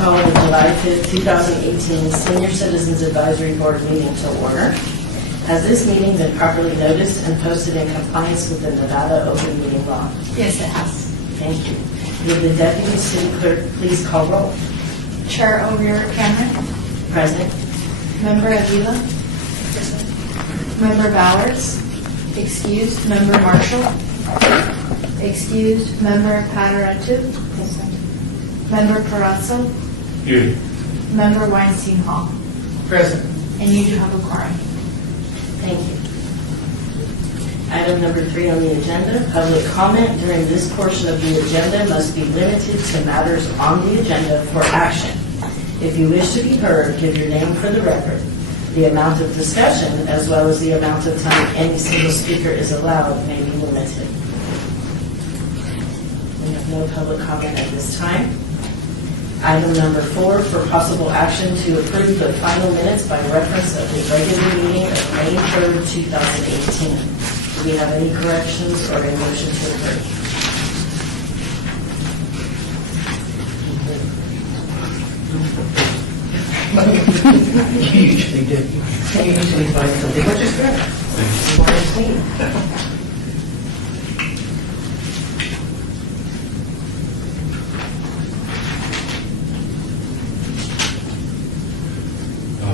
call the July 5th, 2018 Senior Citizens Advisory Board meeting to order. Has this meeting been properly noticed and posted in compliance with the Nevada Open Meeting Law? Yes, it has. Thank you. Would the Deputy City Clerk please call roll? Chair O'Rear Cameron. Present. Member Avila. Present. Member Bowers. Excused. Member Marshall. Excused. Member Padaratu. Present. Member Perazzo. Here. Member Weinstein Hall. Present. And you do have a quorum. Thank you. Item number 3 on the agenda, public comment during this portion of the agenda must be limited to matters on the agenda for action. If you wish to be heard, give your name for the record. The amount of discussion, as well as the amount of time any single speaker is allowed, may be limited. We have no public comment at this time. Item number 4, for possible action to approve the final minutes by reference of the regular meeting of May 3rd, 2018. Do we have any corrections or a motion to approve? You usually do. You usually find something, which is good.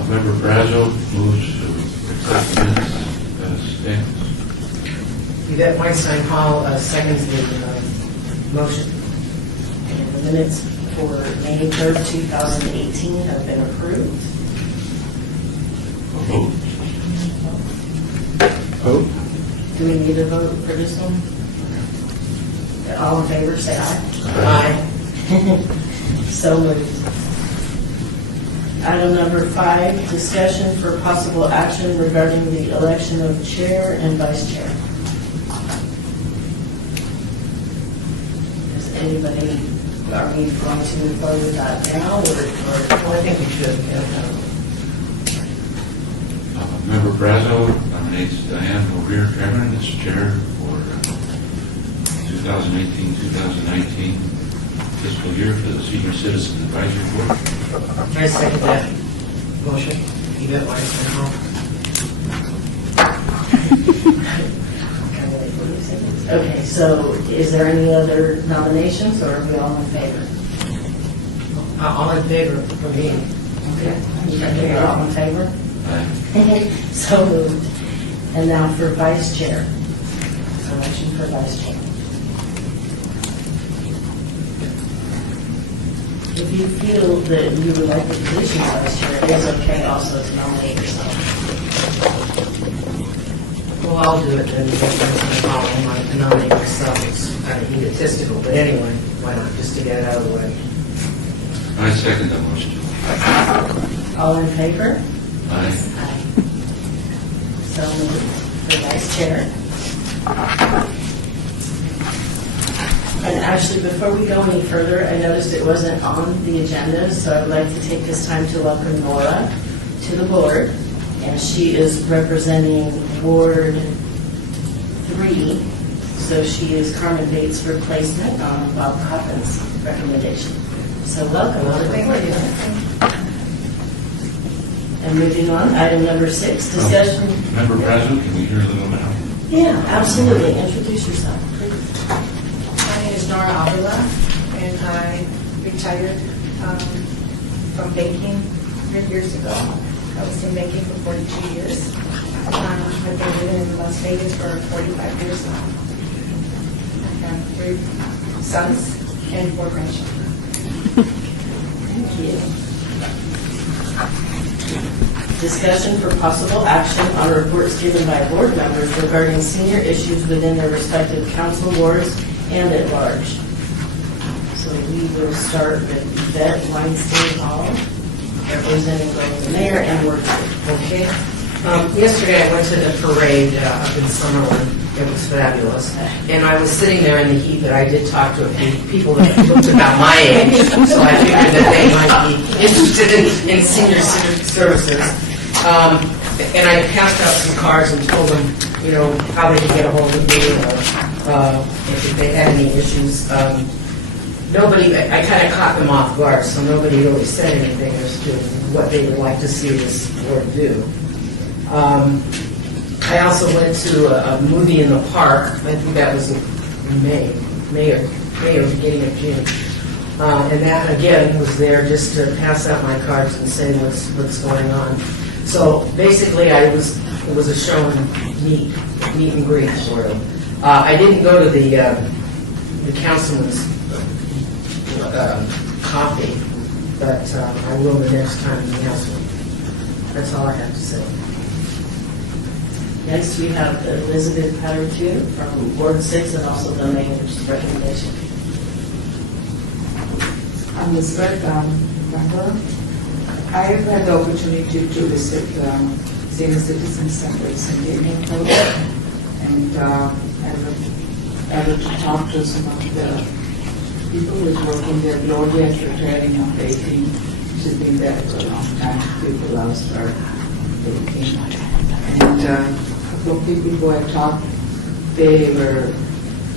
Member Brazo moves to accept the minutes as stamped. Yvette Weinstein Hall seconds the motion. And the minutes for May 3rd, 2018 have been approved. Vote. Vote. Do we need a vote for this one? All in favor, say aye. Aye. So moved. Item number 5, discussion for possible action regarding the election of chair and vice chair. Does anybody, are we going to move forward with that now, or Well, I think we should. Member Brazo nominates Diane O'Rear Cameron as chair for 2018-2019 fiscal year for the Senior Citizen Advisory Board. I second that motion. Yvette Weinstein Hall. Okay, so is there any other nominations, or are we all in favor? All in favor for me. Okay, you're all in favor? Aye. So moved. And now for vice chair. Election for vice chair. If you feel that you would like the position of vice chair, it is okay also to nominate yourself. Well, I'll do it then. I'll nominate myself. It's kind of egotistical, but anyway, why not, just to get it out of the way. I second that motion. All in favor? Aye. Aye. So moved for vice chair. And actually, before we go any further, I noticed it wasn't on the agenda, so I would like to take this time to welcome Nora to the board. And she is representing Ward 3, so she is Carmen Bates' replacement on Bob Coffin's recommendation. So welcome to the board. And moving on, item number 6, discussion. Member Brazo, can we hear a little now? Yeah, absolutely. Introduce yourself, please. My name is Nora Avila, and I retired from banking 3 years ago. I was in banking for 42 years. I've been living in Las Vegas for 45 years now. I have 3 sons and 4 grandchildren. Thank you. Discussion for possible action on reports given by board members regarding senior issues within their respective council wards and at large. So we will start with Yvette Weinstein Hall, representing both the mayor and ward 2. Okay. Yesterday I went to the parade up in Summerlin. It was fabulous. And I was sitting there in the heat, but I did talk to a few people that looked about my age, so I figured that they might be interested in senior services. And I passed out some cards and told them, you know, how they could get a hold of me or if they had any issues. nobody, I kind of caught them off guard, so nobody really said anything as to what they would like to see this board do. I also went to a movie in the park. I think that was in May or beginning of June. And that, again, was there just to pass out my cards and say what's going on. So basically, it was a show and meet and greet, sort of. I didn't go to the councilman's coffee, but I will the next time he has one. That's all I have to say. Next, we have Elizabeth Pattertune from Ward 6 and also the mayor's recommendation. I'm Elizabeth member. I have had the opportunity to visit senior citizen centers in Gaming Club, and I was to talk to some of the people who is working there. Gloria is retiring on 18. She's been there for a long time. People loves her. And a couple of people who I talked, they were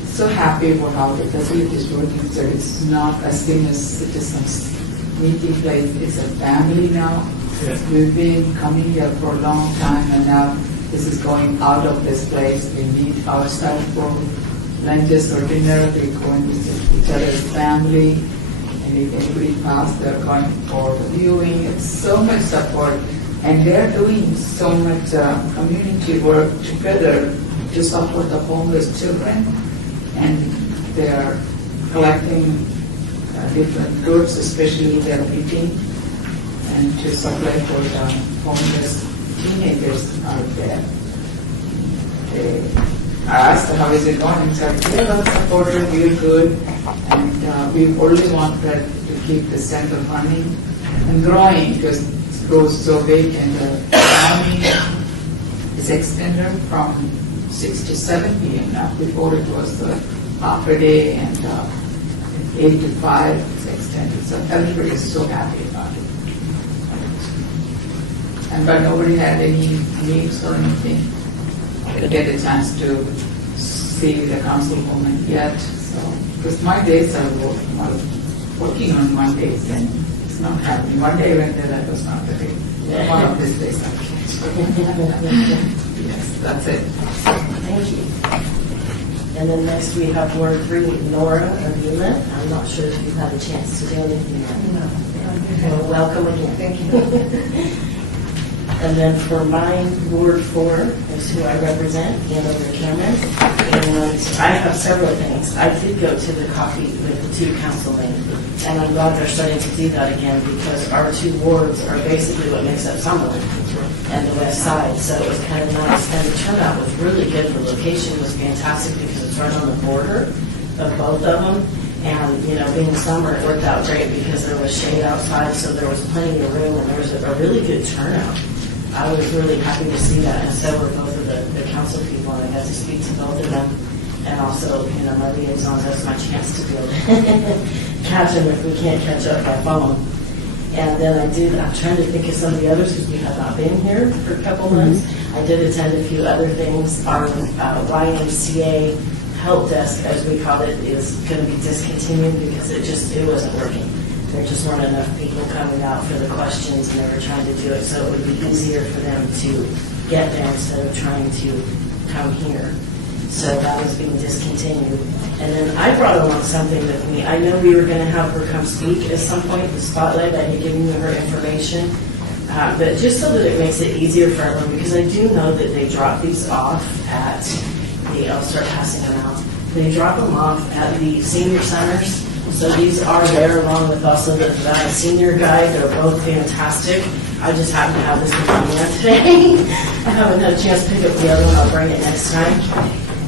so happy about how the facility is working. So it's not a senior citizens meeting place, it's a family now. We've been coming here for a long time, and now this is going out of this place. We meet outside for lunches or dinner. We go and visit each other's family, and if anybody passes, they're going for the viewing. It's so much support, and they're doing so much community work together to support the homeless children, and they're collecting different goods, especially their eating, and to supply for the homeless teenagers out there. I asked them, how is it going? He said, we're not supported, we're good, and we only want that to keep the center running and growing, because it grows so big, and the timing is extended from 6 to 7 p.m. now. Before it was half a day, and 8 to 5 is extended. So everybody is so happy about it. But nobody had any needs or anything. I get a chance to see the councilwoman yet. So, because my days are working on Mondays, and it's not happening. One day I went there, that was not the day. One of these days I can't. Yes, that's it. Thank you. And then next we have Ward 3, Nora Avila. I'm not sure if you've had a chance to do anything yet. No. Well, welcome again. Thank you. And then for mine, Ward 4 is who I represent, Hanover Cameron. And I have several things. I did go to the coffee with the 2 councilmen, and I'm glad they're starting to do that again, because our 2 wards are basically what makes up Summerlin and the west side. So it was kind of nice, and the turnout was really good. The location was fantastic because it's right on the border of both of them. And, you know, being summer, it worked out great because there was shade outside, so there was plenty of room, and there was a really good turnout. I was really happy to see that, and so were both of the council people, and I got to speak to both of them. And also, you know, my liaison, that's my chance to be able to catch them if we can't catch up by phone. And then I'm trying to think of some of the others because we have not been here for a couple months. I did attend a few other things. Our YMCA help desk, as we call it, is going to be discontinued because it wasn't working. There just weren't enough people coming out for the questions, and they were trying to do it so it would be easier for them to get there instead of trying to come here. So that was being discontinued. And then I brought along something with me. I know we were going to have her come speak at some point in the spotlight. I had given you her information. But just so that it makes it easier for everyone, because I do know that they drop these off at I'll start passing them out. They drop them off at the senior centers. So these are there along with also the senior guide. They're both fantastic. I just happen to have this in my hand today. I haven't had a chance to pick up the other one. I'll bring it next time.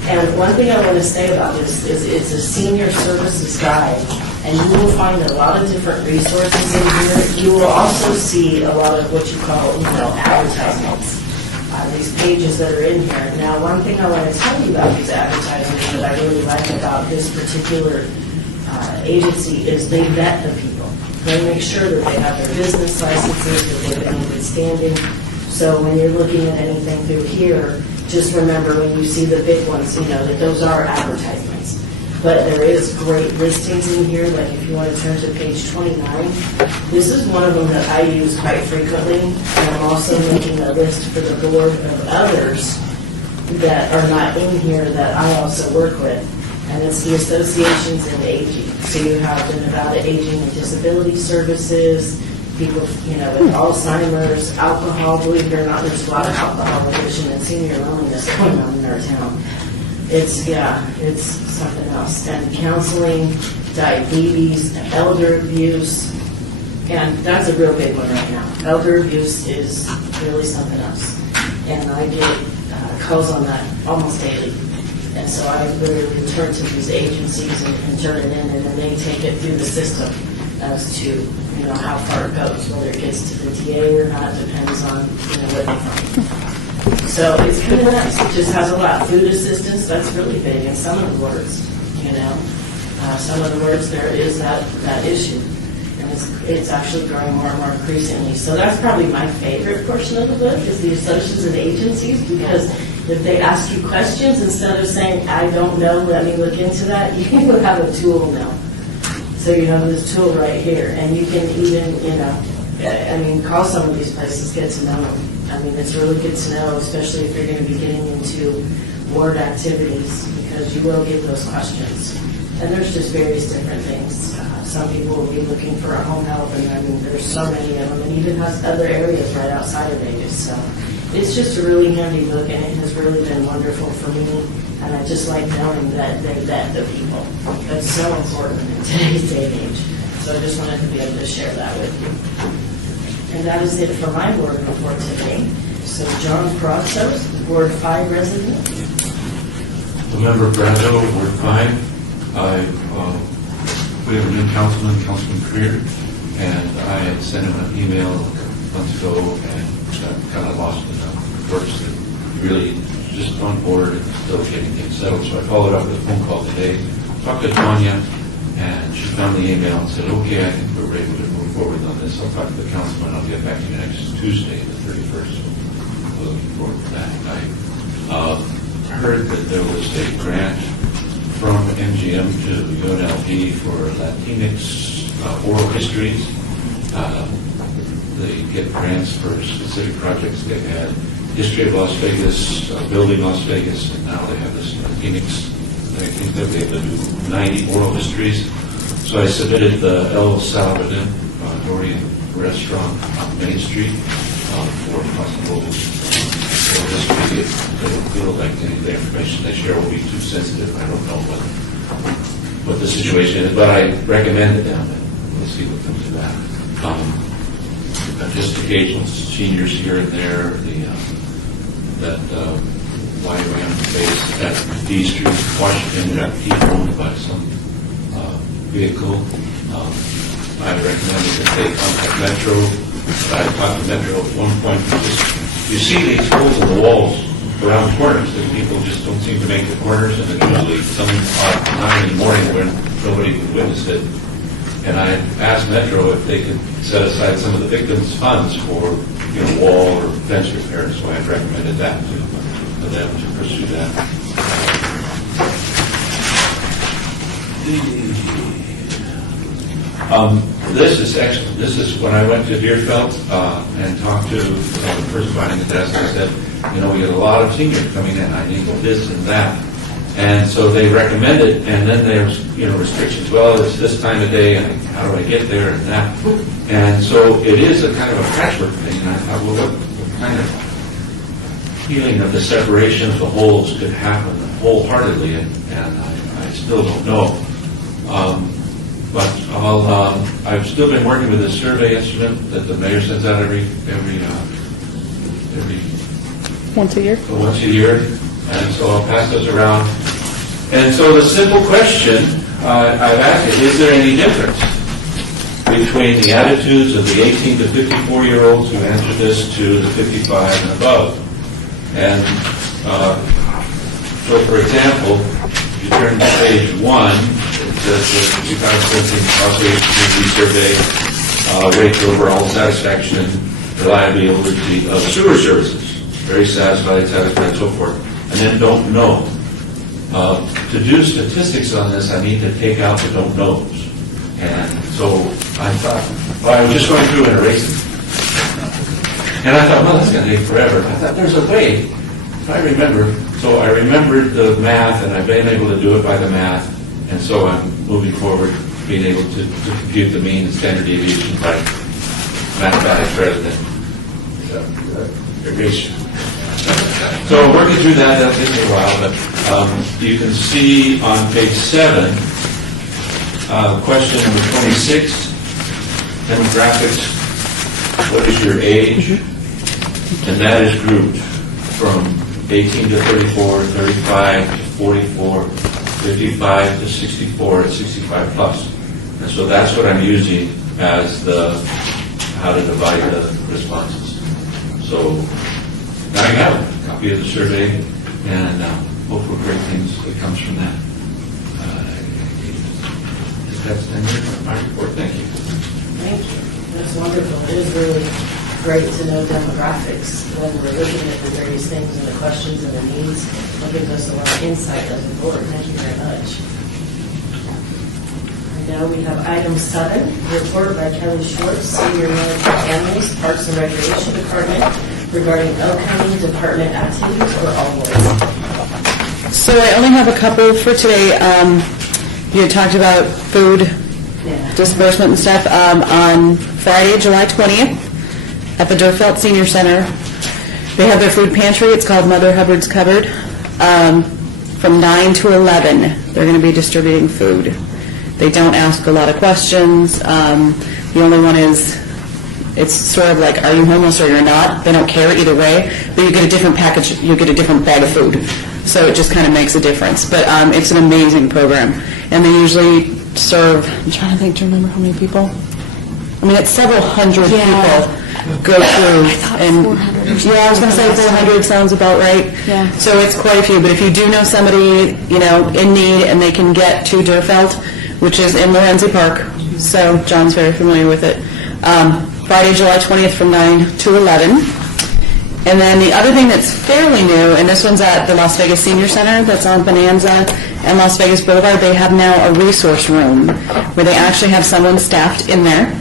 And one thing I want to say about this is it's a senior services guide, and you will find a lot of different resources in here. You will also see a lot of what you call, advertisements. These pages that are in here. Now, one thing I want to tell you about these advertisements that I really like about this particular agency is they vet the people. They make sure that they have their business licenses, that they've been in good standing. So when you're looking at anything through here, just remember when you see the big ones, that those are advertisements. but there is great listings in here, like if you want to turn to page 29. This is one of them that I use quite frequently, and I'm also making a list for the board of others that are not in here that I also work with, and it's the associations in aging. So you have the Nevada Aging and Disability Services, people, with Alzheimer's, alcohol, believe it or not, there's a lot of alcohol addiction and senior loneliness going on in our town. It's something else. And counseling, diabetes, elder abuse, and that's a real big one right now. Elder abuse is really something else. And I get calls on that almost daily. And so I literally turn to these agencies and turn it in, and then they take it through the system as to, how far it goes, whether it gets to the TA or not, depends on, what they find. So it's kind of nice. It just has a lot. Food assistance, that's really big in some of the words, some of the words there is that issue. And it's actually growing more and more increasingly. So that's probably my favorite portion of the book is the associations and agencies, because if they ask you questions, instead of saying, I don't know, let me look into that, you have a tool now. So you have this tool right here, and you can even, call some of these places, get to know them. It's really good to know, especially if you're going to be getting into ward activities, because you will get those questions. And there's just various different things. Some people will be looking for a home health, and there's so many of them, and even has other areas right outside of Vegas. So it's just a really handy book, and it has really been wonderful for me. And I just like knowing that they vet the people. That's so important in today's day and age. So I just wanted to be able to share that with you. And that is it for my board report today. So John Crossos, Ward 5 resident. Member Brazo, Ward 5. We have a new councilman, Councilman Creer, and I had sent him an email a couple months ago and got kind of lost in the works and really just on board and still getting things settled. So I followed up with a phone call today, talked to Tanya, and she found the email and said, okay, I think we're ready to move forward on this. I'll talk to the councilman. I'll get back to you next Tuesday, the 31st. So we're looking forward to that. I heard that there was a grant from MGM to UNLV for Latinx oral histories. They get grants for specific projects. They had History of Las Vegas, Building Las Vegas, and now they have this Latinx. I think they'll be able to do 90 oral histories. So I submitted the El Salvador Dorian Restaurant on Main Street for possible oral history. They don't feel like any of the information they share will be too sensitive. I don't know what the situation is, but I recommended them, and we'll see what comes of that. Just occasional seniors here and there, that YWAM base at D Street, Washington, got owned by some vehicle. I recommended that they contact Metro. I talked to Metro at one point. You see these holes in the walls around corners that people just don't seem to make the corners, and it's usually some odd time in the morning when nobody could witness it. And I asked Metro if they could set aside some of the victims' funds for, wall or fence repair. So I recommended that to them to pursue that. This is excellent. This is when I went to Deerfield and talked to the person behind the desk. I said, we get a lot of seniors coming in. I need this and that. And so they recommended, and then there's, restrictions. Well, it's this time of day, and how do I get there, and that. And so it is a kind of a patchwork thing. And I thought, well, what kind of healing of the separation of the holes could happen wholeheartedly, and I still don't know. But I've still been working with this survey instrument that the mayor sends out every once a year. Once a year, and so I'll pass those around. And so the simple question I've asked is there any difference between the attitudes of the 18 to 54-year-olds who answer this to the 55 and above? And so, for example, if you turn to page 1, it says the 2017 Association Community Survey rates overall satisfaction, reliability of sewer services. Very satisfied, and so forth. And then don't know. to do statistics on this, I need to take out the don't knows. And so I thought, well, I was just going through and erasing. And I thought, well, that's going to take forever. I thought, there's a way, if I remember. So I remembered the math, and I've been able to do it by the math. And so I'm moving forward, being able to compute the mean and standard deviation by mathematics rather than erasure. So working through that, that'll take me a while, but you can see on page 7, question number 26, demographics, what is your age? And that is grouped from 18 to 34, 35 to 44, 55 to 64, and 65 plus. And so that's what I'm using as the how to divide the responses. So now you have a copy of the survey, and hope for great things that comes from that. That's the end of my report. Thank you. Thank you. That's wonderful. It is really great to know demographics when we're looking at the various things and the questions and the needs. It gives us a lot of insight as a board. Thank you very much. And now we have item 7, report by Kelly Schwartz, Senior Manager Families, Parks and Recreation Department, regarding El County Department activities or all boards. So I only have a couple for today. You had talked about food disbursement and stuff on Friday, July 20th at the Durfelt Senior Center. They have their food pantry. It's called Mother Hubbard's Cupboard. From 9 to 11, they're going to be distributing food. They don't ask a lot of questions. The only one is, it's sort of like, are you homeless or you're not? They don't care either way, but you get a different package, you get a different bag of food. So it just kind of makes a difference. But it's an amazing program. And they usually serve, I'm trying to think, do you remember how many people? I mean, it's several hundred people go through. And yeah, I was going to say 400 sounds about right. Yeah. So it's quite a few. But if you do know somebody, you know, in need and they can get to Durfelt, which is in Lorenzi Park, so John's very familiar with it. Friday, July 20th from 9 to 11. And then the other thing that's fairly new, and this one's at the Las Vegas Senior Center that's on Bonanza and Las Vegas Boulevard, they have now a resource room where they actually have someone staffed in there.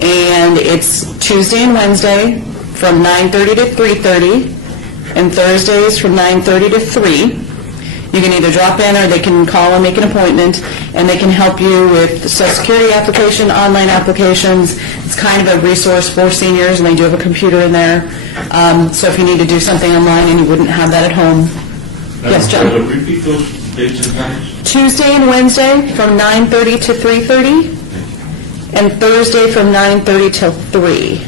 And it's Tuesday and Wednesday from 9:30 to 3:30, and Thursdays from 9:30 to 3. You can either drop in or they can call and make an appointment, and they can help you with the Social Security application, online applications. It's kind of a resource for seniors, and they do have a computer in there. So if you need to do something online and you wouldn't have that at home. Yes, John? Repeat those dates and times. Tuesday and Wednesday from 9:30 to 3:30, and Thursday from 9:30 till 3.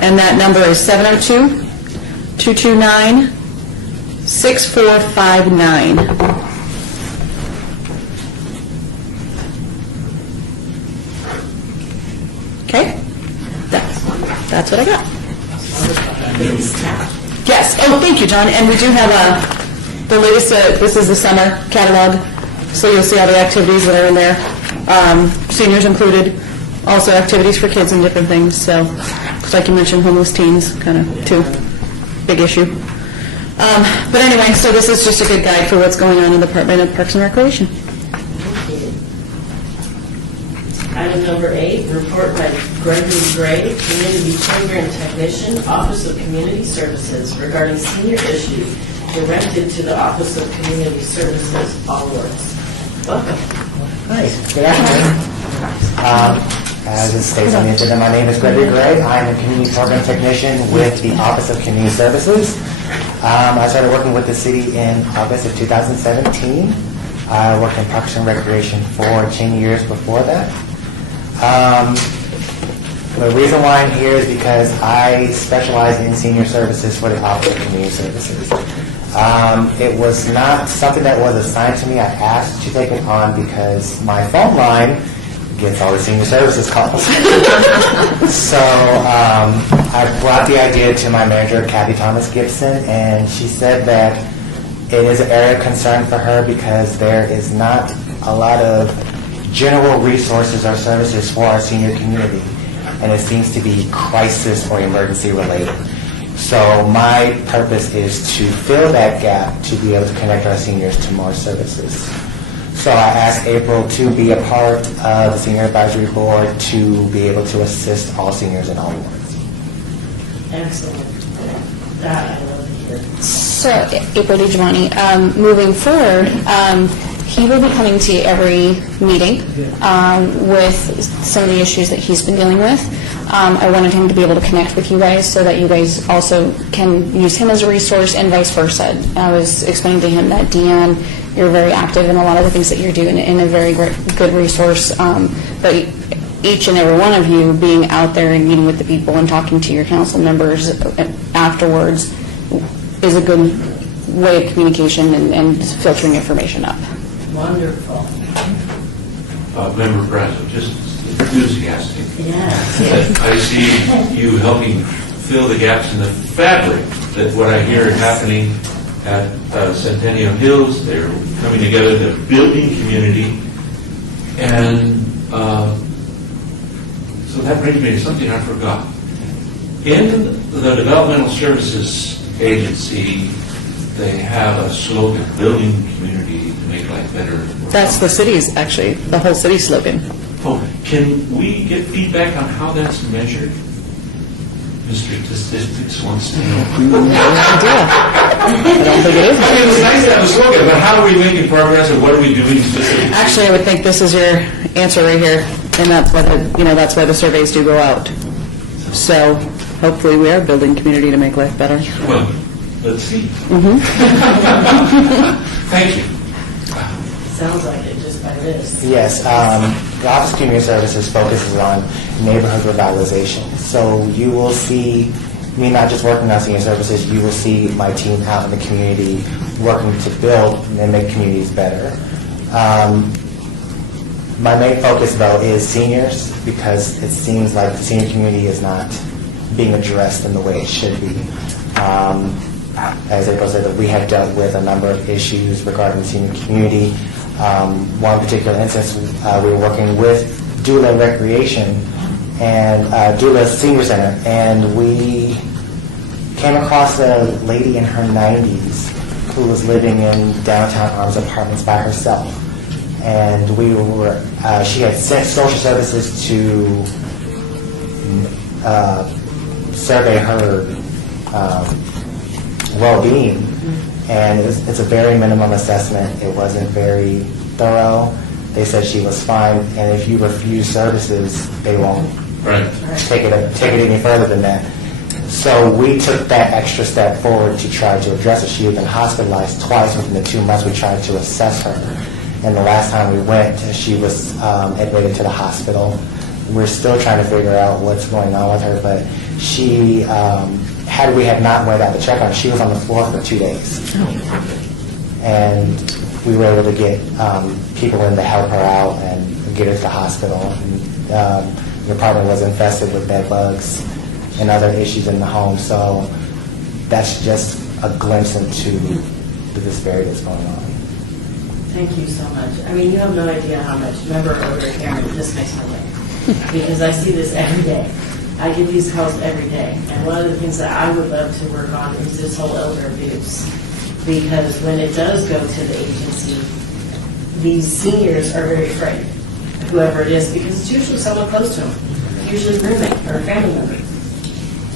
And that number is 702-229-6459. Okay? That's what I got. Yes. Oh, thank you, John. And we do have the latest, this is the summer catalog, so you'll see all the activities that are in there. Seniors included, also activities for kids and different things. So, like you mentioned, homeless teens, kind of too, big issue. But anyway, so this is just a good guide for what's going on in the Department of Parks and Recreation. Item number 8, report by Gregory Gray, Community Program Technician, Office of Community Services, regarding senior issues directed to the Office of Community Services, all wards. Welcome. Hi, good afternoon. As it states on the agenda, my name is Gregory Gray. I'm a community program technician with the Office of Community Services. I started working with the city in August of 2017. I worked in Parks and Recreation for 10 years before that. The reason why I'm here is because I specialize in senior services for the Office of Community Services. It was not something that was assigned to me. I asked to take it on because my phone line gets all the senior services calls. So I brought the idea to my manager, Kathy Thomas Gibson, and she said that it is an area of concern for her because there is not a lot of general resources or services for our senior community, and it seems to be crisis or emergency related. So my purpose is to fill that gap to be able to connect our seniors to more services. So I asked April to be a part of the Senior Advisory Board to be able to assist all seniors in all wards. Excellent. That I love to hear. So, April DiGiovanni, moving forward, he will be coming to every meeting with some of the issues that he's been dealing with. I wanted him to be able to connect with you guys so that you guys also can use him as a resource and vice versa. I was explaining to him that, Deanne, you're very active in a lot of the things that you're doing and a very good resource, but each and every one of you being out there and meeting with the people and talking to your council members afterwards is a good way of communication and filtering information up. Wonderful. Member Brazo, just enthusiastic. Yeah. I see you helping fill the gaps in the fabric that what I hear happening at Centennial Hills. They're coming together, they're building community, and so that brings me to something I forgot. In the Developmental Services Agency, they have a slogan, building community to make life better. That's the city's, actually, the whole city slogan. Oh, can we get feedback on how that's measured? Mr. Statistics wants to know. I don't think it is. I mean, it's nice to have a slogan, but how are we making progress and what are we doing specifically? Actually, I would think this is your answer right here, and that's why that's why the surveys do go out. So hopefully we are building community to make life better. Well, let's see. Thank you. Sounds like it just by this. Yes, the Office of Community Services focuses on neighborhood revitalization. So you will see me not just working on senior services, you will see my team out in the community working to build and make communities better. My main focus, though, is seniors, because it seems like the senior community is not being addressed in the way it should be. As April said, we have dealt with a number of issues regarding the senior community. One particular instance, we were working with Dula Recreation and Dula Senior Center, and we came across a lady in her 90s who was living in downtown Arms Apartments by herself. And she had sent social services to survey her well-being, and it's a very minimum assessment. It wasn't very thorough. They said she was fine, and if you refuse services, they won't take it any further than that. So we took that extra step forward to try to address it. She had been hospitalized twice within the 2 months we tried to assess her. And the last time we went, she was admitted to the hospital. We're still trying to figure out what's going on with her, but she, had we not went out to check on her, she was on the floor for 2 days. And we were able to get people in to help her out and get her to the hospital. And, the apartment was infested with bed bugs and other issues in the home, so that's just a glimpse into the disparity that's going on. Thank you so much. I mean, you have no idea how much. Remember over here, this makes my day. Because I see this every day. I get these calls every day. And one of the things that I would love to work on is this whole elder abuse. Because when it does go to the agency, these seniors are very afraid, whoever it is, because it's usually someone close to them, usually a roommate or a family member.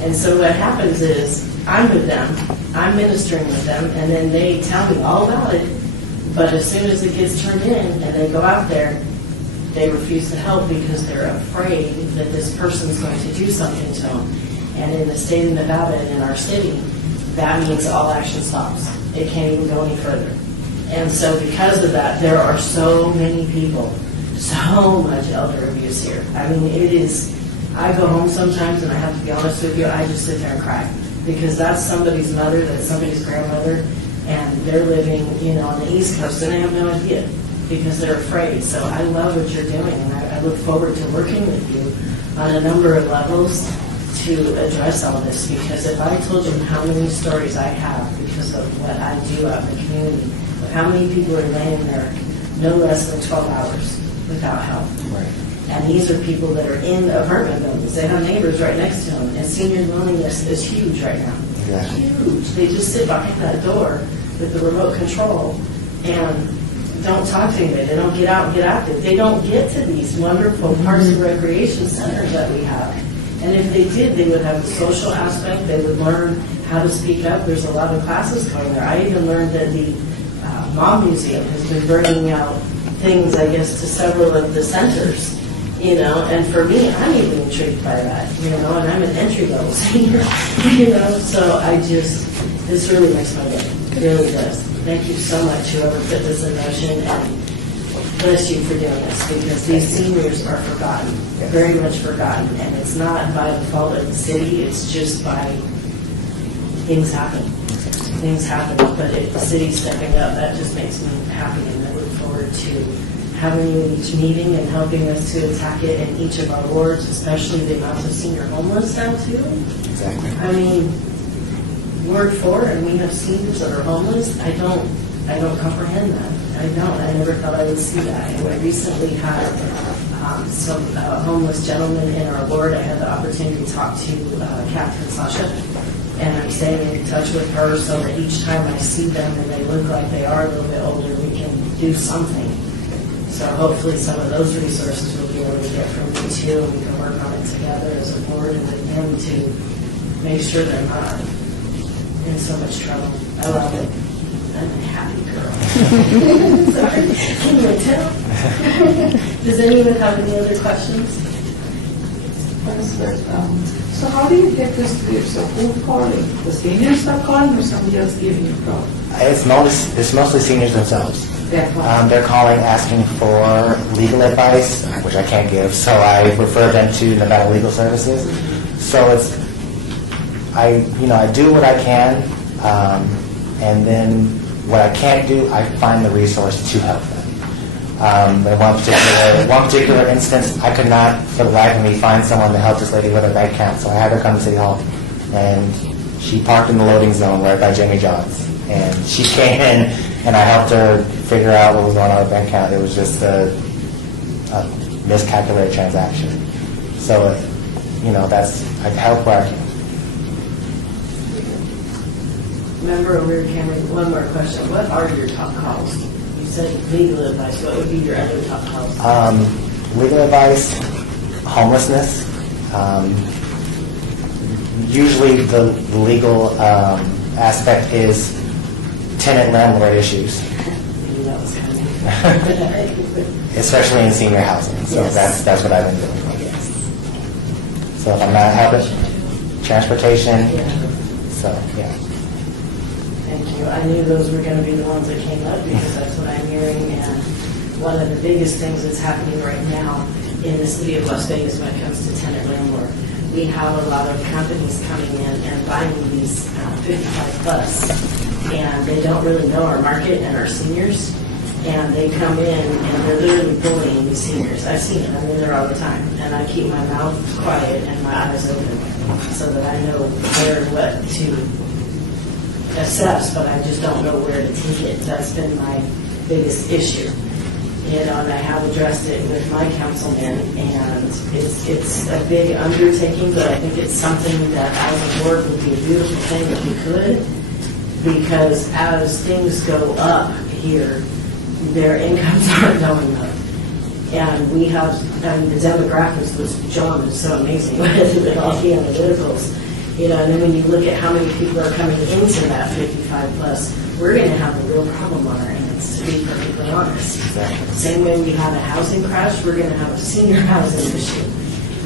And so what happens is, I'm with them, I'm ministering with them, and then they tell me all about it. But as soon as it gets turned in and they go out there, they refuse to help because they're afraid that this person's going to do something to them. And in the state of Nevada and in our city, that means all action stops. It can't even go any further. And so because of that, there are so many people, so much elder abuse here. I mean, it is, I go home sometimes and I have to be honest with you, I just sit there and cry. Because that's somebody's mother, that's somebody's grandmother, and they're living, on the East Coast, and they have no idea because they're afraid. So I love what you're doing, and I look forward to working with you on a number of levels to address all this. Because if I told you how many stories I have because of what I do out in the community, of how many people are laying there no less than 12 hours without help. Right. And these are people that are in apartment buildings. They have neighbors right next to them, and senior loneliness is huge right now. Yeah. huge. They just sit behind that door with the remote control and don't talk to anybody. They don't get out and get active. They don't get to these wonderful parks and recreation centers that we have. And if they did, they would have the social aspect. They would learn how to speak up. There's a lot of classes going there. I even learned that the Mom Museum has been bringing out things, I guess, to several of the centers, you know, and for me, I'm even intrigued by that, you know, and I'm an entry-level senior, you know, so this really makes my day. It really does. Thank you so much, whoever put this in motion, and bless you for doing this, because these seniors are forgotten, very much forgotten, and it's not by the fault of the city, it's just by things happen. Things happen, but if the city's stepping up, that just makes me happy, and I look forward to having you in each meeting and helping us to attack it in each of our wards, especially the amount of senior homeless now too. Exactly. I mean, Ward 4, and we have seniors that are homeless. I don't comprehend that. I don't. I never thought I would see that. And we recently had some homeless gentlemen in our ward. I had the opportunity to talk to Catherine Sasha, and I'm staying in touch with her so that each time I see them and they look like they are a little bit older, we can do something. So hopefully some of those resources we'll be able to get from you too, and we can work on it together as a board and with them to make sure they're not in so much trouble. I love it. I'm a happy girl. Sorry, can you tell? Does anyone have any other questions? So how do you get this clear? So who's calling? The seniors are calling or somebody else giving you a call? It's mostly seniors themselves. They're calling. They're calling asking for legal advice, which I can't give, so I refer them to Nevada Legal Services. So I do what I can, and then what I can't do, I find the resource to help them. In one particular instance, I could not, for the life of me, find someone to help this lady with her bank account, so I had her come to City Hall, and she parked in the loading zone right by Jamie John's, and she came in, and I helped her figure out what was going on with her bank account. It was just a miscalculated transaction. So, I help where I can. Remember, we were Cameron, one more question. What are your top calls? You said legal advice. What would be your other top calls? Legal advice, homelessness. Usually the legal aspect is tenant-landlord issues, Maybe that was coming. especially in senior housing. So Yes. that's what I've been doing. Yes. So if I'm not helping, transportation. Yeah. So yeah. Thank you. I knew those were going to be the ones that came up because that's what I'm hearing. And one of the biggest things that's happening right now in the city of Las Vegas when it comes to tenant landlord, we have a lot of companies coming in and buying these 55 plus, and they don't really know our market and our seniors. And they come in and they're literally bullying these seniors. I've seen it. I'm in there all the time. And I keep my mouth quiet and my eyes open so that I know where and what to assess, but I just don't know where to take it. That's been my biggest issue. And I have addressed it with my councilman, and it's a big undertaking, but I think it's something that as a board would be a beautiful thing if we could, because as things go up here, their incomes aren't going up. And we have, the demographics was John is so amazing with all the analyticals. And then when you look at how many people are coming into that 55 plus, we're going to have a real problem on our hands, to be perfectly honest. Exactly. Same way we have a housing crash, we're going to have a senior housing issue.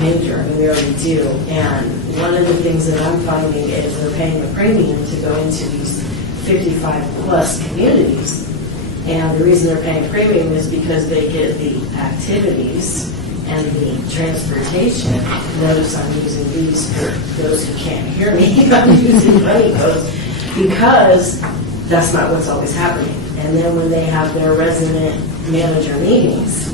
Major, we already do. And one of the things that I'm finding is they're paying a premium to go into these 55 plus communities. And the reason they're paying a premium is because they get the activities and the transportation. Notice I'm using these for those who can't hear me. I'm using funny codes because that's not what's always happening. And then when they have their resident manager meetings,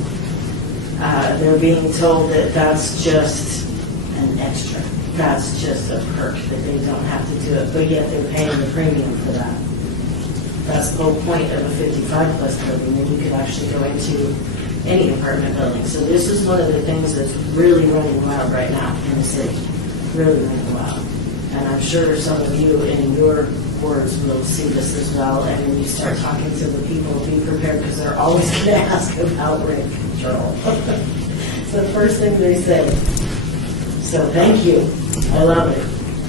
they're being told that that's just an extra. That's just a perk, that they don't have to do it, but yet they're paying the premium for that. That's the whole point of a 55 plus building, and you could actually go into any apartment building. So this is one of the things that's really running wild right now in the city, really running wild. And I'm sure some of you in your words will see this as well. And when you start talking to the people, be prepared because they're always going to ask about rent control. It's the first thing they say. So thank you. I love it.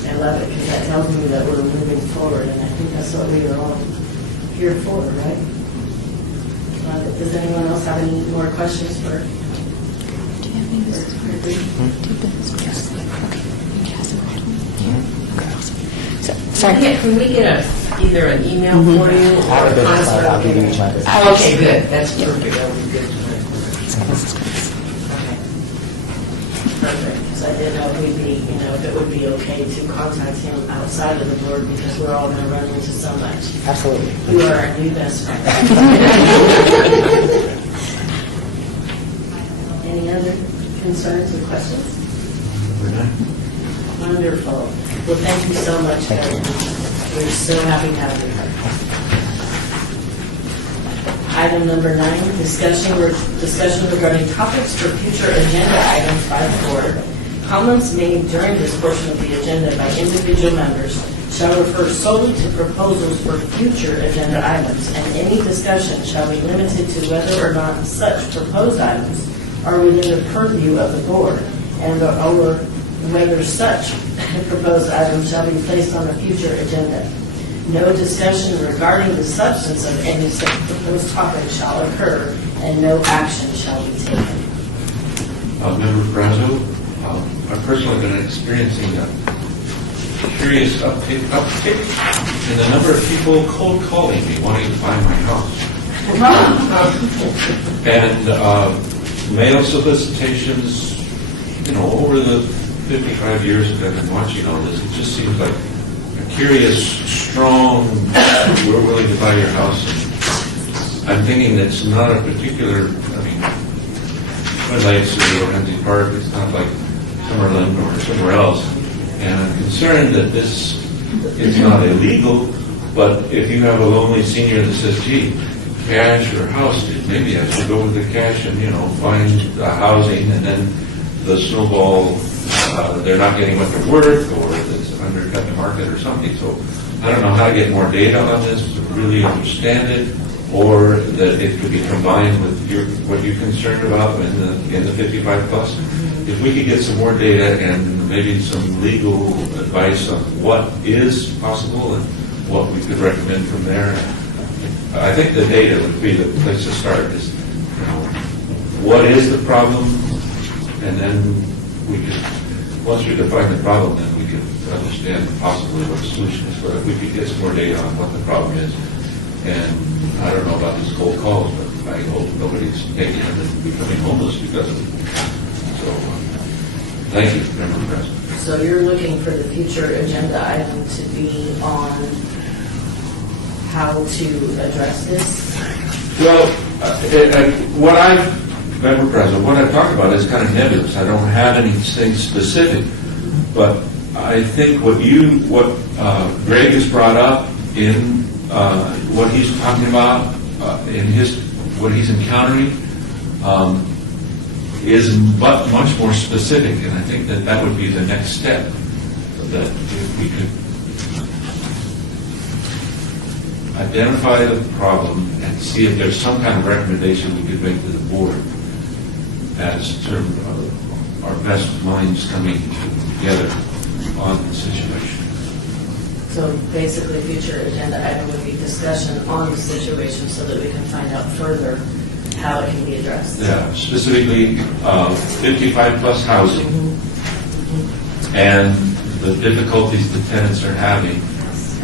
I love it because that tells me that we're moving forward, and I think that's what we are all here for, right? Does anyone else have any more questions for? Do you have any business? Do you have business? Yes. Okay. Okay, awesome. So, sorry. Can we get either an email for you? I have a business card, I'll give you each my business card. Okay, good, that's perfect, that would be good. Okay. Perfect, because I didn't know if we'd be, if it would be okay to contact him outside of the board, because we're all going to run into so much. Absolutely. You are our new best friend. Any other concerns or questions? We're done. Wonderful. Well, thank you so much, Thank you. Kevin. We're so happy to have you here. Item number 9, discussion regarding topics for future agenda items by the board. Comments made during this portion of the agenda by individual members shall refer solely to proposals for future agenda items, and any discussion shall be limited to whether or not such proposed items are within the purview of the board, and or whether such proposed items shall be placed on a future agenda. No discussion regarding the substance of any such proposed topic shall occur, and no action shall be taken. Member Brazo, I've personally been experiencing a curious uptick in the number of people cold calling me wanting to buy my house. And mail solicitations, over the 55 years that I've been watching all this, it just seems like a curious, strong, we're willing to buy your house. And I'm thinking it's not a particular, Twin Lakes or Ramsey Park, it's not like Summerlin or somewhere else. And I'm concerned that this is not illegal, but if you have a lonely senior that says, gee, cash or house, maybe I should go with the cash and, find a housing, and then the snowball, they're not getting what they're worth, or it's undercut the market or something. So I don't know how to get more data on this to really understand it, or that it could be combined with what you're concerned about in the 55 plus. If we could get some more data and maybe some legal advice on what is possible and what we could recommend from there, I think the data would be the place to start. Is what is the problem, and then we could, once we define the problem, then we could understand possibly what the solution is. But if we could get some more data on what the problem is, and I don't know about these cold calls, but I hope nobody's taking it and becoming homeless because of it. So, thank you, Member President. So you're looking for the future agenda item to be on how to address this? Well, Member President, what I've talked about is kind of nebulous. I don't have anything specific, but I think what Greg has brought up in what he's talking about in what he's encountering is much more specific, and I think that would be the next step. That if we could identify the problem and see if there's some kind of recommendation we could make to the board as to our best minds coming together on the situation. So basically, future agenda item would be discussion on the situation so that we can find out further how it can be addressed. Yeah, specifically 55 plus housing and the difficulties the tenants are having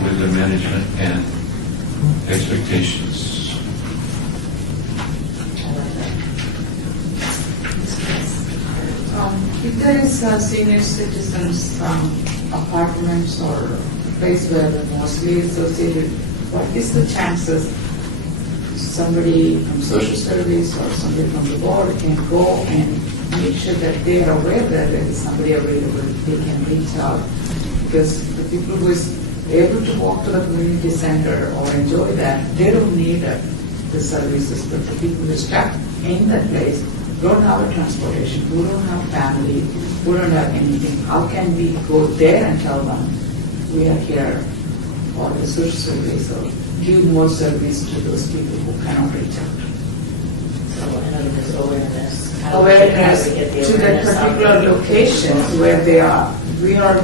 with their management and expectations. If there is senior citizens apartments or place where they're mostly associated, what is the chances somebody from social service or somebody from the board can go and make sure that they are aware that there is somebody available, they can reach out? Because the people who is able to walk to the community center or enjoy that, they don't need the services, but the people who are stuck in that place don't have a transportation, who don't have family, who don't have anything. How can we go there and tell them we are here for the social service, so give more service to those people who cannot reach out. So, in other words, awareness. Awareness How do we get the to the awareness out particular there? locations where they are. We are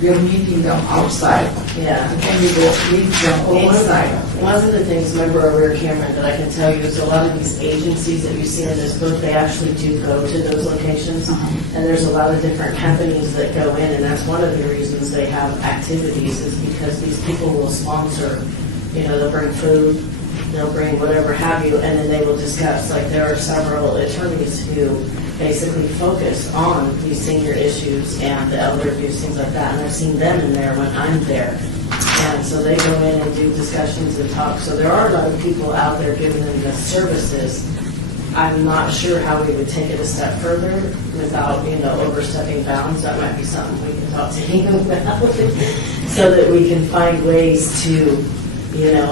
meeting them outside. Yeah. Can we go meet them inside? One of the things, remember over Cameron, that I can tell you is a lot of these agencies that you see in this book, they actually do go to those locations. And there's a lot of different companies that go in, and that's one of the reasons they have activities is because these people will sponsor, they'll bring food, they'll bring whatever have you, and then they will discuss. Like there are several attorneys who basically focus on these senior issues and the elder abuse, things like that. And I've seen them in there when I'm there. And so they go in and do discussions and talk. So there are a lot of people out there giving them the services. I'm not sure how we would take it a step further without, overstepping bounds. That might be something we can talk to him about so that we can find ways to,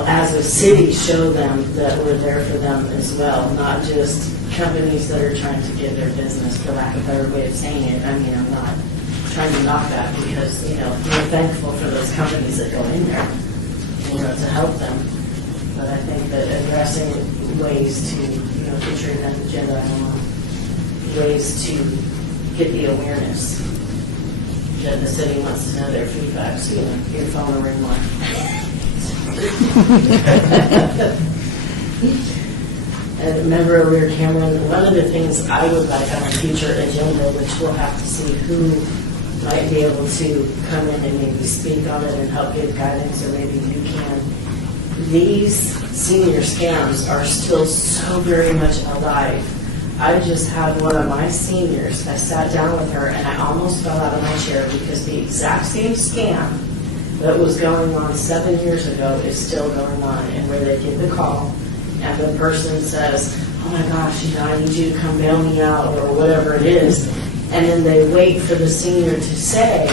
as a city, show them that we're there for them as well, not just companies that are trying to get their business, for lack of a better way of saying it. I mean, I'm not trying to knock that because, we're thankful for those companies that go in there, to help them. But I think that addressing ways to, put your agenda on, ways to get the awareness that the city wants to know their feedback, so, your phone will ring more. And remember earlier, Cameron, one of the things I would like on a future agenda, which we'll have to see who might be able to come in and maybe speak on it and help give guidance, or maybe you can. These senior scams are still so very much alive. I just had one of my seniors, I sat down with her and I almost fell out of my chair because the exact same scam that was going on 7 years ago is still going on, and where they get the call and the person says, oh my gosh, I need you to come bail me out or whatever it is. And then they wait for the senior to say,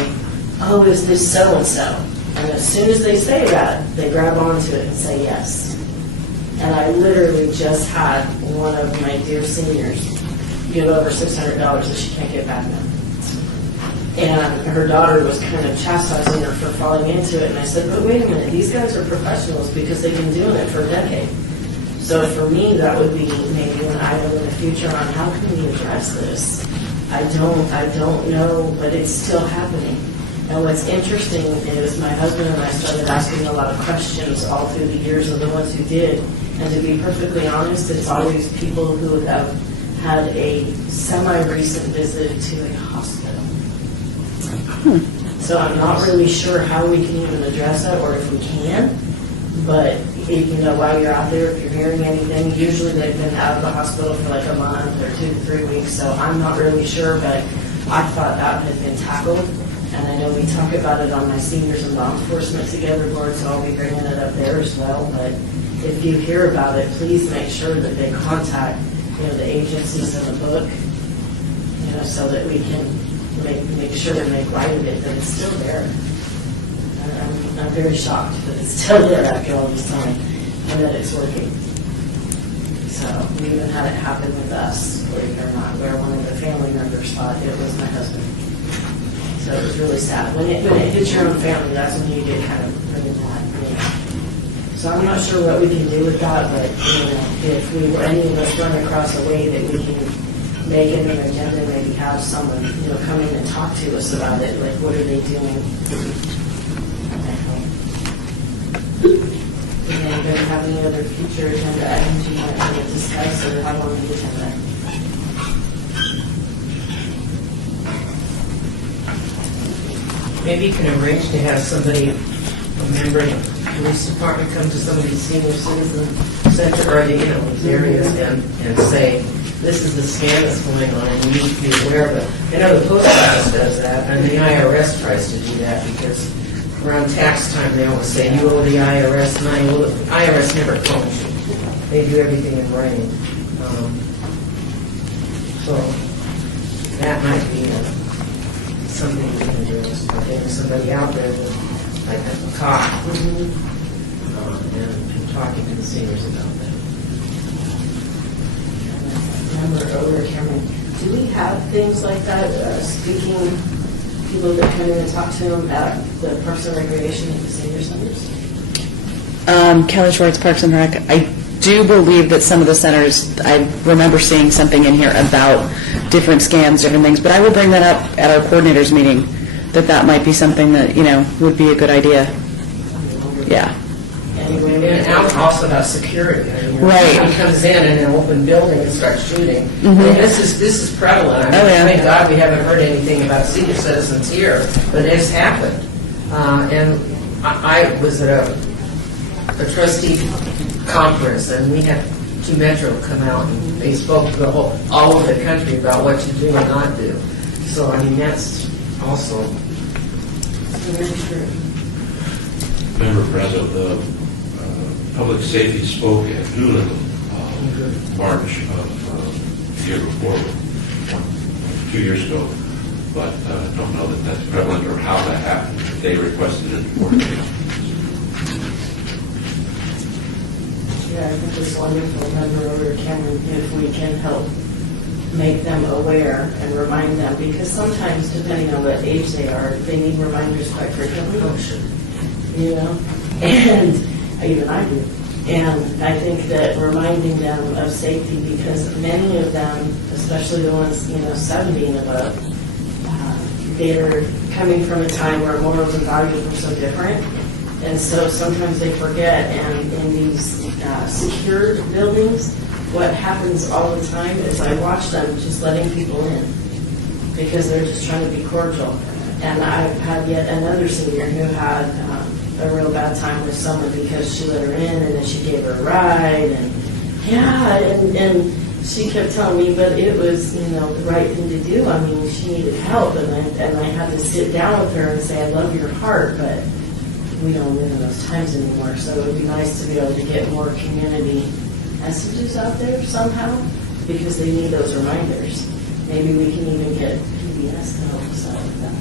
oh, is this so-and-so? And as soon as they say that, they grab onto it and say yes. And I literally just had one of my dear seniors give over $600 that she can't get back now. And her daughter was kind of chastising her for falling into it. And I said, but wait a minute, these guys are professionals because they've been doing it for a decade. So for me, that would be maybe an item in the future on how can we address this. I don't know, but it's still happening. And what's interesting is my husband and I started asking a lot of questions all through the years of the ones who did. And to be perfectly honest, it's always people who have had a semi-recent visit to a hospital. So I'm not really sure how we can even address that, or if we can. But while you're out there, if you're hearing anything, usually they've been out of the hospital for like a month or 2 to 3 weeks. So I'm not really sure, but I thought that had been tackled. And I know we talk about it on my seniors and law enforcement together board, so I'll be bringing it up there as well. But if you hear about it, please make sure that they contact, the agencies in the book, so that we can make sure and make light of it, that it's still there. I'm very shocked that it's still there after all this time, and that it's working. So we even had it happen with us, believe it or not, where one of the family members thought it was my husband. So it was really sad. When it hits your own family, that's when you get kind of really mad. So I'm not sure what we can do with that, but if any of us run across a way that we can make it an agenda, maybe have someone come in and talk to us about it, like what are they doing? And anybody have any other future agenda items you might want to discuss, or how long the agenda? Maybe you can arrange to have somebody, a member of the police department, come to some of these senior citizen center or these areas and say, this is the scam that's going on and you need to be aware of it. I know the post office does that, and the IRS tries to do that because around tax time they always say, you owe the IRS money. Well, the IRS never phones you. They do everything in writing. So that might be something we can do, is getting somebody out there with like a cop and talking to the seniors about that. Remember earlier, Cameron, do we have things like that, speaking people that come in and talk to them at the Parks and Recreation at the senior centers? Kelly Schwartz, Parks and Rec. I do believe that some of the centers, I remember seeing something in here about different scams, different things, but I will bring that up at our coordinators meeting, that might be something that, would be a good idea. Yeah. Anyway, And also about security. I mean, Right. Somebody comes in in an open building and starts shooting. Mhm. I mean, this is prevalent. I mean, Oh, yeah. Thank God we haven't heard anything about senior citizens here, but it's happened. And I was at a trustee conference, and we had 2 Metro come out, and they spoke to all over the country about what to do and not do. So, I mean, that's also very true. Member President, the public safety spoke at Doolittle, March of the year before, 2 years ago, but don't know that that's prevalent or how that happened. They requested it for me. Yeah, I think it's wonderful, Member Over Cameron, if we can help make them aware and remind them, because sometimes, depending on what age they are, they need reminders quite frequently. And even I do. And I think that reminding them of safety, because many of them, especially the ones, 70 and above, they're coming from a time where morals and values were so different. And so sometimes they forget, and in these secured buildings, what happens all the time is I watch them just letting people in because they're just trying to be cordial. And I've had yet another senior who had a real bad time with someone because she let her in and then she gave her a ride, and and she kept telling me, but it was, the right thing to do. I mean, she needed help, and I had to sit down with her and say, I love your heart, but we don't live in those times anymore. So it would be nice to be able to get more community messages out there somehow, because they need those reminders. Maybe we can even get PBS to help us out with that.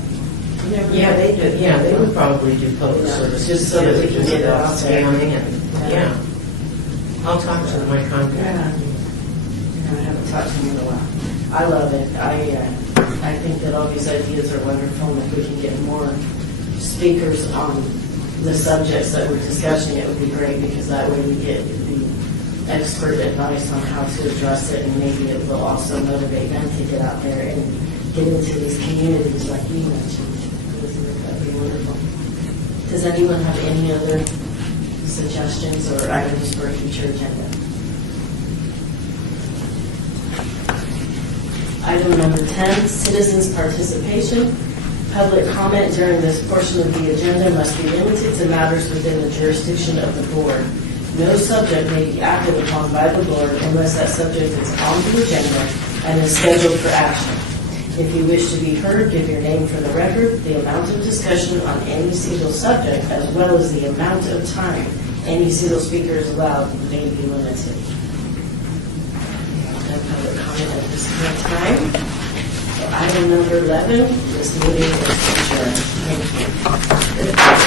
Yeah, they do. Yeah, they would probably do public Yeah, service, just so that we can get it out there. scamming and Yeah. I'll talk to my contact. Yeah. I haven't talked to him in a while. I love it. I think that all these ideas are wonderful, and if we can get more speakers on the subjects that we're discussing, it would be great, because that way we get the expert advice on how to address it, and maybe it will also motivate them to get out there and get into these communities like you mentioned. That'd be wonderful. Does anyone have any other suggestions or items for a future agenda? Item number 10, citizens' participation. Public comment during this portion of the agenda must be limited to matters within the jurisdiction of the board. No subject may be acted upon by the board unless that subject is on the agenda and is scheduled for action. If you wish to be heard, give your name for the record, the amount of discussion on any single subject, as well as the amount of time any single speaker is allowed may be limited. No public comment at this current time. So item number 11, this meeting is adjourned. Thank you.